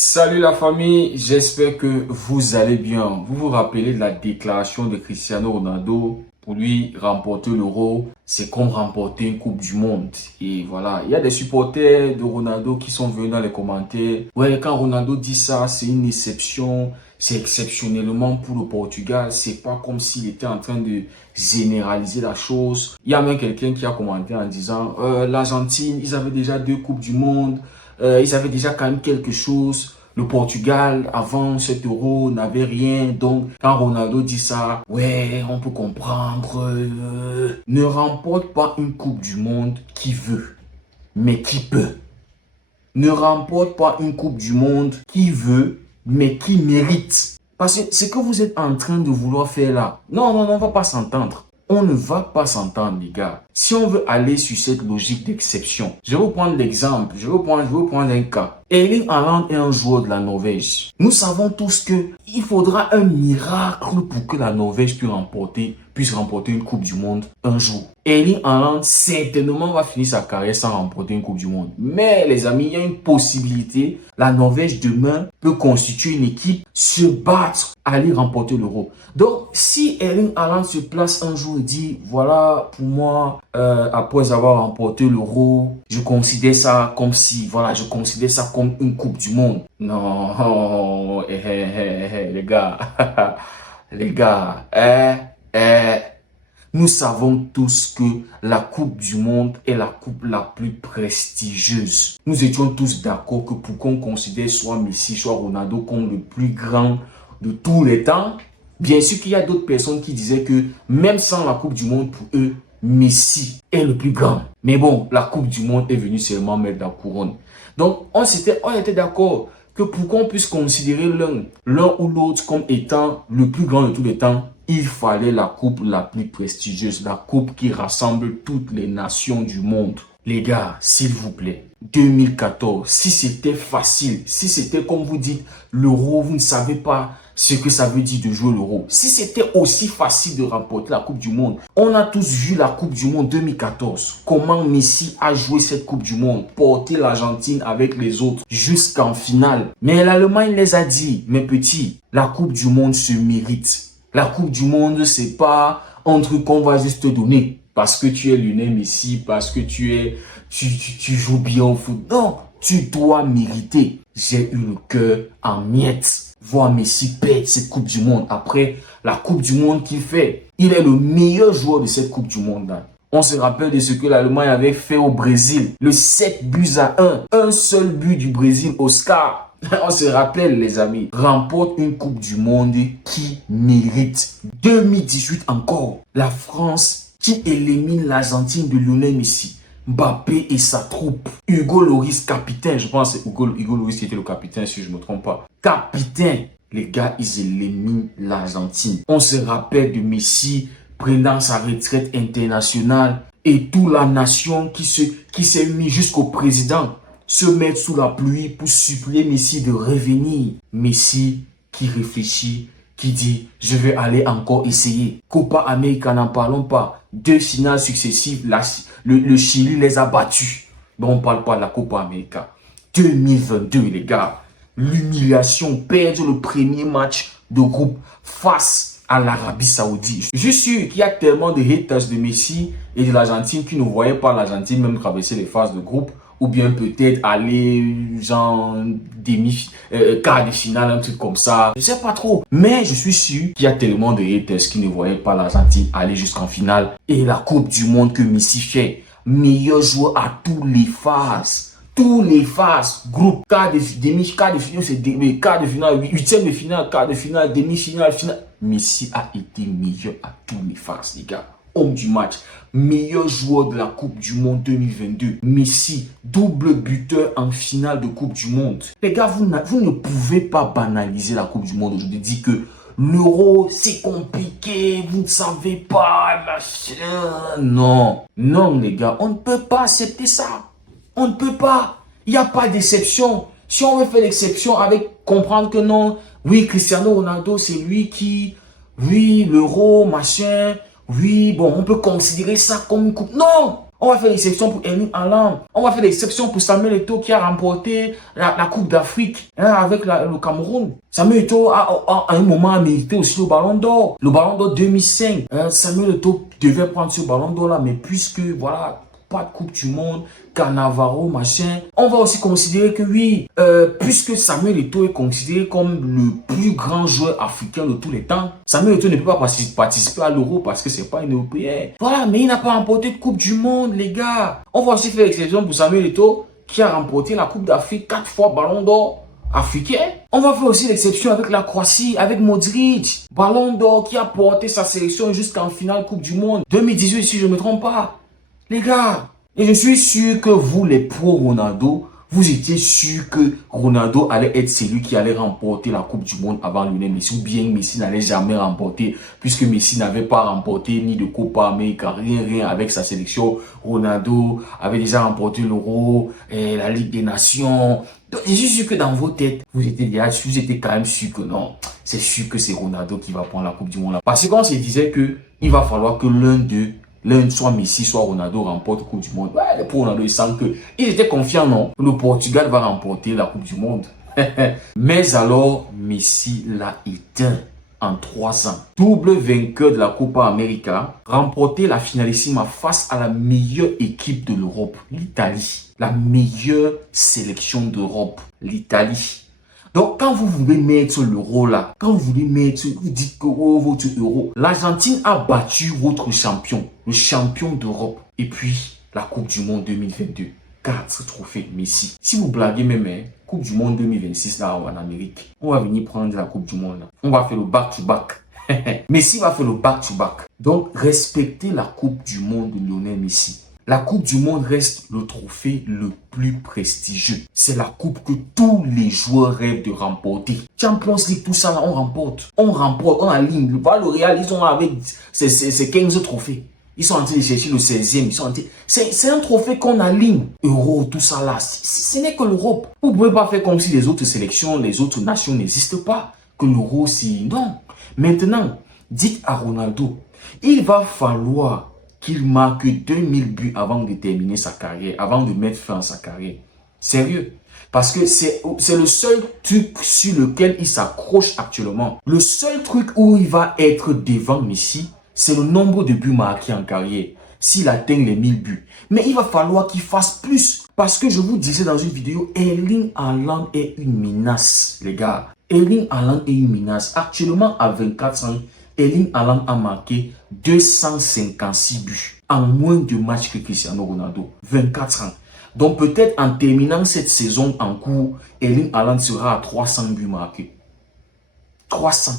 Salut la famille, j'espère que vous allez bien. Vous vous rappelez de la déclaration de Cristiano Ronaldo? Pour lui, remporter l'Euro, c'est comme remporter une Coupe du Monde. Et voilà, il y a des supporters de Ronaldo qui sont venus dans les commentaires. Ouais, quand Ronaldo dit ça, c'est une exception. C'est exceptionnellement pour le Portugal. C'est pas comme s'il était en train de généraliser la chose. Il y a même quelqu'un qui a commenté en disant l'Argentine, ils avaient déjà 2 Coupes du Monde. Ils avaient déjà quand même quelque chose. Le Portugal, avant cet euro, n'avait rien. Donc, quand Ronaldo dit ça, ouais, on peut comprendre. Ne remporte pas une Coupe du Monde qui veut, mais qui peut. Ne remporte pas une Coupe du Monde qui veut, mais qui mérite. Parce que ce que vous êtes en train de vouloir faire là, non, on ne va pas s'entendre. On ne va pas s'entendre, les gars. Si on veut aller sur cette logique d'exception, je vais vous prendre l'exemple, je vais vous prendre un cas. Erling Haaland est un joueur de la Norvège. Nous savons tous que il faudra un miracle pour que la Norvège puisse remporter une Coupe du Monde un jour. Erling Haaland certainement va finir sa carrière sans remporter une Coupe du Monde. Mais les amis, il y a une possibilité. La Norvège demain peut constituer une équipe, se battre, aller remporter l'Euro. Donc, si Erling Haaland se place un jour et dit, voilà, pour moi, après avoir remporté l'Euro, je considère ça comme je considère ça comme une Coupe du Monde. Non, les gars, les gars, nous savons tous que la Coupe du Monde est la coupe la plus prestigieuse. Nous étions tous d'accord que pour qu'on considère soit Messi, soit Ronaldo comme le plus grand de tous les temps, bien sûr qu'il y a d'autres personnes qui disaient que même sans la Coupe du Monde, pour eux, Messi est le plus grand. Mais bon, la Coupe du Monde est venue seulement mettre la couronne. Donc, on était d'accord que pour qu'on puisse considérer l'un ou l'autre comme étant le plus grand de tous les temps, il fallait la coupe la plus prestigieuse, la coupe qui rassemble toutes les nations du monde. Les gars, s'il vous plaît, 2014, si c'était facile, si c'était comme vous dites, l'Euro, vous ne savez pas ce que ça veut dire de jouer l'Euro. Si c'était aussi facile de remporter la Coupe du Monde, on a tous vu la Coupe du Monde 2014. Comment Messi a joué cette Coupe du Monde, porté l'Argentine avec les autres jusqu'en finale. Mais l'Allemagne les a dit, mes petits, la Coupe du Monde se mérite. La Coupe du Monde, c'est pas un truc qu'on va juste te donner parce que tu es Lionel Messi, parce que tu joues bien au foot. Non, tu dois mériter. J'ai eu le cœur en miettes. Voir Messi perdre cette Coupe du Monde. Après la Coupe du Monde qu'il fait, il est le meilleur joueur de cette Coupe du Monde là. On se rappelle de ce que l'Allemagne avait fait au Brésil. Le 7-1. Un seul but du Brésil, Oscar. On se rappelle, les amis, remporte une Coupe du Monde qui mérite. 2018 encore, la France qui élimine l'Argentine de Lionel Messi. Mbappé et sa troupe. Hugo Lloris, capitaine. Je pense que c'est Hugo Lloris qui était le capitaine, si je ne me trompe pas. Capitaine. Les gars, ils éliminent l'Argentine. On se rappelle de Messi prenant sa retraite internationale et toute la nation qui s'est unie jusqu'au président se mettre sous la pluie pour supplier Messi de revenir. Messi qui réfléchit, qui dit « Je vais aller encore essayer ». Copa América, n'en parlons pas. 2 finales successives, le Chili les a battus. Bon, on ne parle pas de la Copa América. 2022, les gars. L'humiliation, perdre le premier match de groupe face à l'Arabie Saoudite. Je suis sûr qu'il y a tellement de haters de Messi et de l'Argentine qui ne voyaient pas l'Argentine même traverser les phases de groupe. Ou bien peut-être aller genre quart de finale, un truc comme ça. Je sais pas trop. Mais je suis sûr qu'il y a tellement de haters qui ne voyaient pas l'Argentine aller jusqu'en finale. Et la Coupe du Monde que Messi fait. Meilleur joueur à tous les phases. Tous les phases. Groupe, quart de finale, c'est quart de finale, huitième de finale, quart de finale, demi-finale, finale. Messi a été meilleur à tous les phases, les gars. Homme du match, meilleur joueur de la Coupe du Monde 2022. Messi, double buteur en finale de Coupe du Monde. Les gars, vous ne pouvez pas banaliser la Coupe du Monde aujourd'hui. Dire que l'Euro, c'est compliqué, vous ne savez pas, machin. Non, non les gars, on ne peut pas accepter ça. On ne peut pas. Il n'y a pas d'exception. Si on veut faire l'exception avec comprendre que non, oui, Cristiano Ronaldo, c'est lui qui, oui, l'Euro, machin. Oui, bon, on peut considérer ça comme une coupe. Non! On va faire l'exception pour Erling Haaland. On va faire l'exception pour Samuel Eto'o qui a remporté la Coupe d'Afrique avec le Cameroun. Samuel Eto'o à un moment a mérité aussi le Ballon d'Or. Le Ballon d'Or 2005. Samuel Eto'o devait prendre ce Ballon d'Or là, mais puisque voilà, pas de Coupe du Monde, Cannavaro, machin. On va aussi considérer que oui, puisque Samuel Eto'o est considéré comme le plus grand joueur africain de tous les temps, Samuel Eto'o ne peut pas participer à l'Euro parce que c'est pas un Européen. Voilà, mais il n'a pas remporté de Coupe du Monde, les gars. On va aussi faire l'exception pour Samuel Eto'o qui a remporté la Coupe d'Afrique 4 fois Ballon d'Or africain. On va faire aussi l'exception avec la Croatie, avec Modric, Ballon d'Or qui a porté sa sélection jusqu'en finale Coupe du Monde 2018 si je ne me trompe pas. Les gars, et je suis sûr que vous, les pro-Ronaldo, vous étiez sûr que Ronaldo allait être celui qui allait remporter la Coupe du Monde avant Lionel Messi, ou bien Messi n'allait jamais remporter, puisque Messi n'avait pas remporté ni de Copa América, rien avec sa sélection. Ronaldo avait déjà remporté l'Euro, la Ligue des Nations. Donc, je suis sûr que dans vos têtes, vous étiez quand même sûr que non, c'est sûr que c'est Ronaldo qui va prendre la Coupe du Monde. Parce qu'on se disait que il va falloir que l'un soit Messi, soit Ronaldo remporte la Coupe du Monde. Ouais, pour Ronaldo, il sent qu'ils étaient confiants, non? Le Portugal va remporter la Coupe du Monde. Mais alors, Messi l'a éteint en 3 ans. Double vainqueur de la Copa América, remporté la finalissima face à la meilleure équipe de l'Europe, l'Italie. La meilleure sélection d'Europe, l'Italie. Donc, quand vous voulez mettre l'euro là, quand vous voulez mettre, vous dites que oh, votre euro, l'Argentine a battu votre champion, le champion d'Europe. Et puis, la Coupe du Monde 2022. 4 trophées, Messi. Si vous blaguez même, hein, Coupe du Monde 2026 là en Amérique, on va venir prendre la Coupe du Monde là. On va faire le back-to-back. Messi va faire le back-to-back. Donc, respectez la Coupe du Monde de Lionel Messi. La Coupe du Monde reste le trophée le plus prestigieux. C'est la coupe que tous les joueurs rêvent de remporter. Champions League, tout ça là, on remporte. On aligne. Le Real, ils sont avec ces 15 trophées. Ils sont en train de chercher le 16e. C'est un trophée qu'on aligne. Euro, tout ça là, ce n'est que l'Europe. Vous ne pouvez pas faire comme si les autres sélections, les autres nations n'existent pas. Que l'Euro, si... Non. Maintenant, dites à Ronaldo, il va falloir qu'il marque 2000 buts avant de terminer sa carrière, avant de mettre fin à sa carrière. Sérieux. Parce que c'est le seul truc sur lequel il s'accroche actuellement. Le seul truc où il va être devant Messi, c'est le nombre de buts marqués en carrière. S'il atteint les 1000 buts. Mais il va falloir qu'il fasse plus. Parce que je vous disais dans une vidéo, Erling Haaland est une menace, les gars. Erling Haaland est une menace. Actuellement, à 24 ans, Erling Haaland a marqué 256 buts en moins de matchs que Cristiano Ronaldo. 24 ans. Donc peut-être en terminant cette saison en cours, Erling Haaland sera à 300 buts marqués. 300.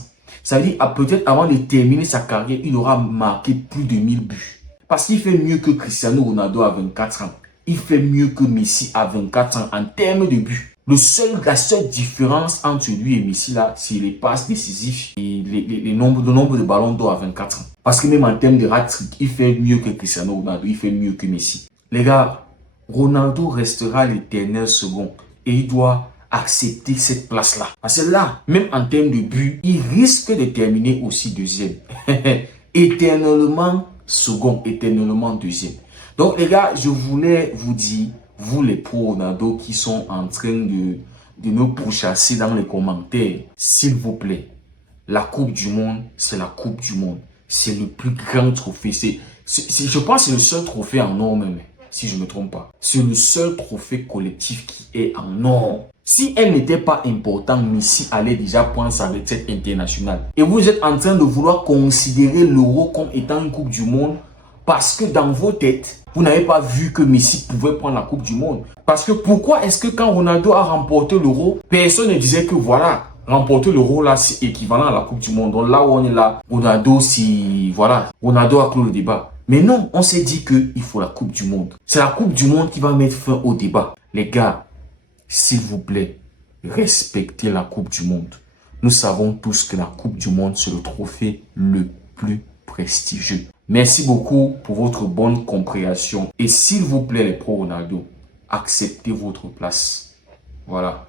Ça veut dire peut-être avant de terminer sa carrière, il aura marqué plus de 1000 buts. Parce qu'il fait mieux que Cristiano Ronaldo à 24 ans. Il fait mieux que Messi à 24 ans en termes de buts. La seule différence entre lui et Messi là, c'est les passes décisives et le nombre de ballons d'or à 24 ans. Parce que même en termes de hat-trick, il fait mieux que Cristiano Ronaldo, il fait mieux que Messi. Les gars, Ronaldo restera l'éternel second et il doit accepter cette place-là. Parce que là, même en termes de but, il risque de terminer aussi deuxième. Éternellement second, éternellement deuxième. Donc les gars, je voulais vous dire, vous les pro-Ronaldo qui sont en train de me pourchasser dans les commentaires, s'il vous plaît, la Coupe du Monde, c'est la Coupe du Monde. C'est le plus grand trophée. Je pense que c'est le seul trophée en or même, si je ne me trompe pas. C'est le seul trophée collectif qui est en or. Si elle n'était pas importante, Messi allait déjà prendre sa retraite internationale. Et vous êtes en train de vouloir considérer l'Euro comme étant une Coupe du Monde parce que dans vos têtes, vous n'avez pas vu que Messi pouvait prendre la Coupe du Monde. Parce que pourquoi est-ce que quand Ronaldo a remporté l'Euro, personne ne disait que voilà, remporter l'Euro là, c'est équivalent à la Coupe du Monde. Donc là où on est là, Ronaldo, voilà, Ronaldo a clos le débat. Mais non, on s'est dit qu'il faut la Coupe du Monde. C'est la Coupe du Monde qui va mettre fin au débat. Les gars, s'il vous plaît, respectez la Coupe du Monde. Nous savons tous que la Coupe du Monde, c'est le trophée le plus prestigieux. Merci beaucoup pour votre bonne compréhension. Et s'il vous plaît, les pro Ronaldo, acceptez votre place. Voilà.